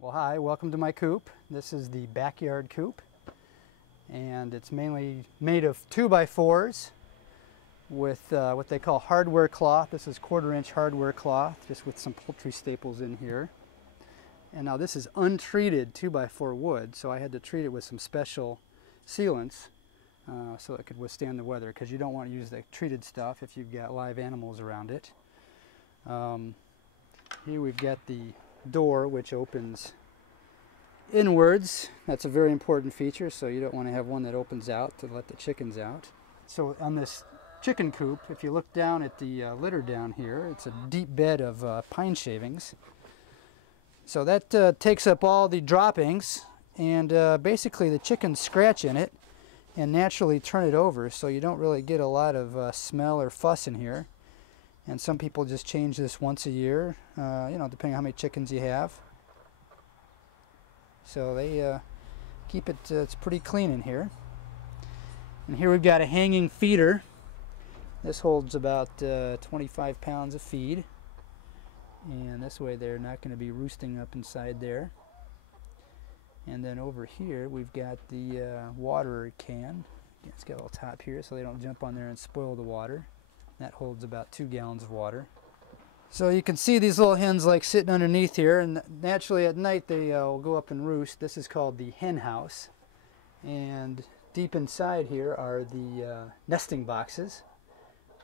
Well, hi, welcome to my coop. This is the backyard coop, and it's mainly made of 2x4s with what they call hardware cloth. This is 1/4-inch hardware cloth, just with some poultry staples in here. And now this is untreated 2x4 wood, so I had to treat it with some special sealants so it could withstand the weather, because you don't want to use the treated stuff if you've got live animals around it. Here we've got the door, which opens inwards. That's a very important feature, so you don't want to have one that opens out to let the chickens out. So on this chicken coop, if you look down at the litter down here, it's a deep bed of pine shavings. So that takes up all the droppings, and basically the chickens scratch in it and naturally turn it over, so you don't really get a lot of smell or fuss in here. And some people just change this once a year, you know, depending on how many chickens you have. So they keep it, it's pretty clean in here. And here we've got a hanging feeder. This holds about 25 pounds of feed. And this way they're not going to be roosting up inside there. And then over here we've got the water can. It's got a little top here so they don't jump on there and spoil the water. That holds about 2 gallons of water. So you can see these little hens like sitting underneath here, and naturally at night they will go up and roost. This is called the hen house. And deep inside here are the nesting boxes.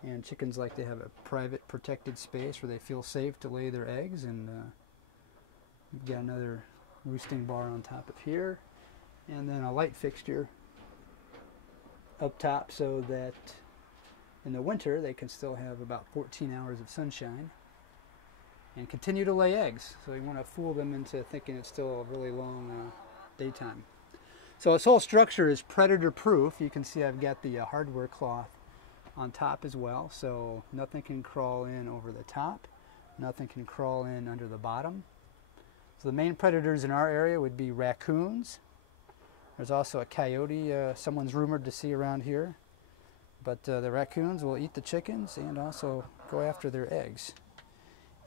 And chickens like to have a private protected space where they feel safe to lay their eggs. And we've got another roosting bar on top of here. And then a light fixture up top so that in the winter, they can still have about 14 hours of sunshine and continue to lay eggs. So you want to fool them into thinking it's still a really long daytime. So this whole structure is predator proof. You can see I've got the hardware cloth on top as well, so nothing can crawl in over the top. Nothing can crawl in under the bottom. So the main predators in our area would be raccoons. There's also a coyote someone's rumored to see around here. But the raccoons will eat the chickens and also go after their eggs.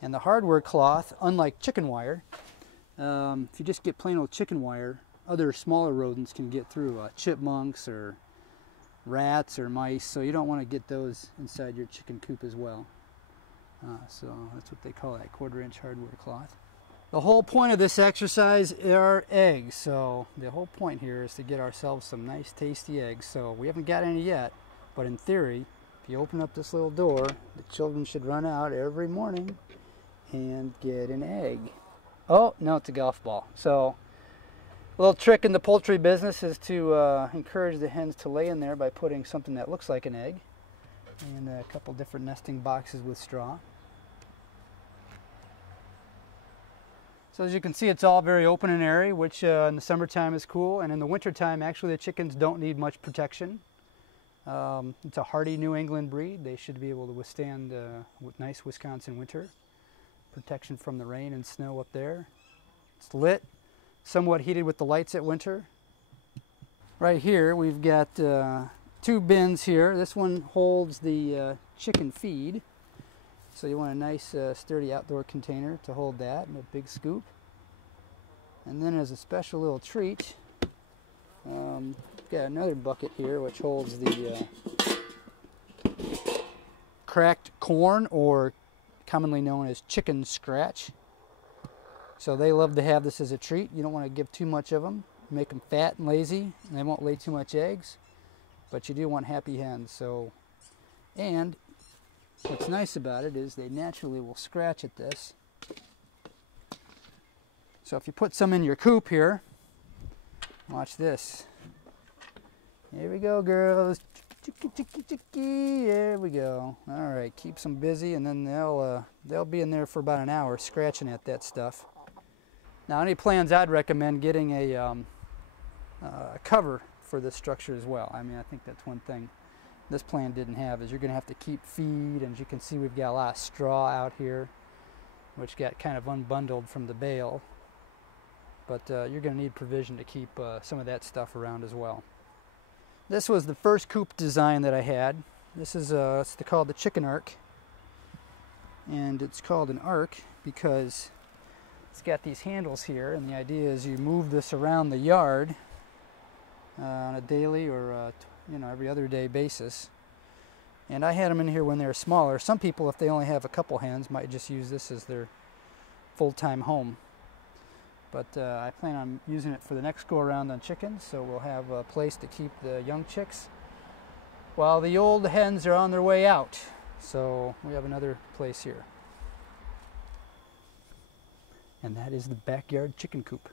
And the hardware cloth, unlike chicken wire, if you just get plain old chicken wire, other smaller rodents can get through, chipmunks or rats or mice, so you don't want to get those inside your chicken coop as well. So that's what they call that 1/4-inch hardware cloth. The whole point of this exercise are eggs, so the whole point here is to get ourselves some nice tasty eggs. So we haven't got any yet. But in theory, if you open up this little door, the children should run out every morning and get an egg. Oh, no, it's a golf ball. So a little trick in the poultry business is to encourage the hens to lay in there by putting something that looks like an egg and a couple different nesting boxes with straw. So as you can see, it's all very open and airy, which in the summertime is cool, and in the wintertime, actually the chickens don't need much protection. It's a hardy New England breed. They should be able to withstand nice Wisconsin winter. Protection from the rain and snow up there. It's lit, somewhat heated with the lights at winter. Right here we've got 2 bins here. This one holds the chicken feed. So you want a nice sturdy outdoor container to hold that, and a big scoop. And then as a special little treat, got another bucket here which holds the cracked corn, or commonly known as chicken scratch. So they love to have this as a treat. You don't want to give too much of them, make them fat and lazy, and they won't lay too much eggs, but you do want happy hens. So, and what's nice about it is they naturally will scratch at this. So if you put some in your coop here, watch this. Here we go, girls. There we go. All right, keeps them busy, and then they'll be in there for about an hour scratching at that stuff. Now, any plans, I'd recommend getting a cover for this structure as well. I mean, I think that's one thing this plan didn't have, is you're going to have to keep feed, and as you can see, we've got a lot of straw out here, which got kind of unbundled from the bale. But you're going to need provision to keep some of that stuff around as well. This was the first coop design that I had. This is it's called the chicken arc. And it's called an arc because It's got these handles here, and the idea is you move this around the yard on a daily or every other day basis. And I had them in here when they were smaller. Some people, if they only have a couple hens, might just use this as their full-time home. But I plan on using it for the next go-around on chickens, so we'll have a place to keep the young chicks while the old hens are on their way out. So we have another place here. And that is the backyard chicken coop.